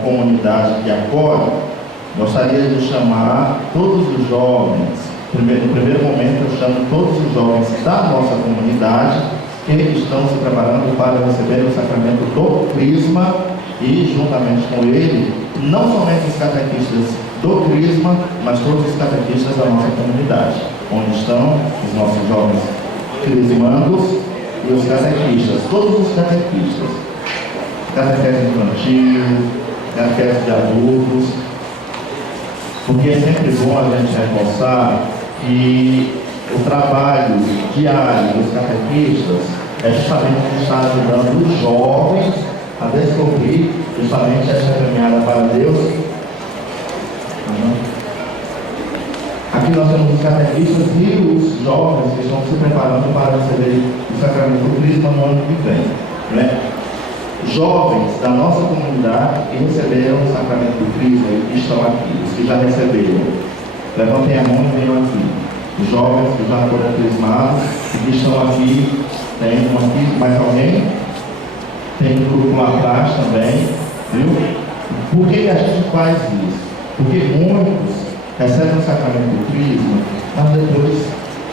comunidade que acolhe, gostaria de chamar todos os jovens. No primeiro momento, eu chamo todos os jovens da nossa comunidade que estão se preparando para receber o sacramento do Crisma e, juntamente com ele, não somente os catequistas do Crisma, mas todos os catequistas da nossa comunidade, onde estão os nossos jovens crismandos e os catequistas, todos os catequistas, catequese infantil, catequese de adultos, porque é sempre bom a gente reforçar que o trabalho diário dos catequistas é justamente estar ajudando os jovens a descobrir justamente essa caminhada para Deus. Aqui nós temos os catequistas e os jovens que estão se preparando para receber o sacramento do Crisma no ano que vem, né? Jovens da nossa comunidade que receberam o sacramento do Crisma e estão aqui, os que já receberam, levantem a mão e venham aqui. Os jovens que já foram crismados e que estão aqui, tem um aqui, mais alguém? Tem um grupo lá atrás também, viu? Por que a gente faz isso? Porque muitos recebem o sacramento do Crisma, mas depois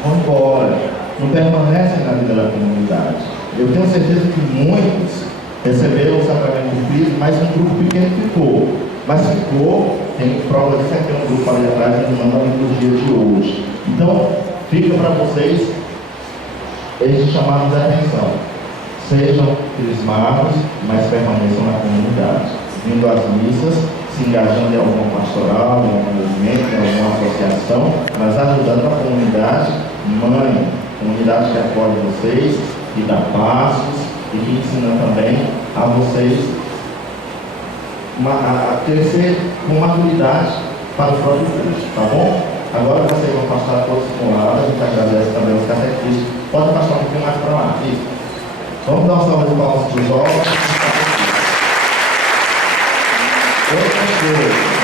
vão embora, não permanecem na vida da comunidade. Eu tenho certeza que muitos receberam o sacramento do Crisma, mas um grupo pequeno ficou. Mas ficou, tem prova disso aqui, um grupo ali atrás, ele manda no dia de hoje. Então, fica para vocês este chamado de atenção. Sejam crismados, mas permaneçam na comunidade, vindo às missas, se engajando em alguma pastoral, em algum movimento, em alguma associação, mas ajudando a comunidade mãe, comunidade que acolhe vocês, que dá passos e que ensina também a vocês a crescer com maturidade para o próprio Cristo, tá bom? Agora vocês vão passar todos com o lado, a gente agradece também aos catequistas. Pode passar um pouquinho mais para lá, isso. Vamos dar um salve de palmas para os jovens. Outra coisa.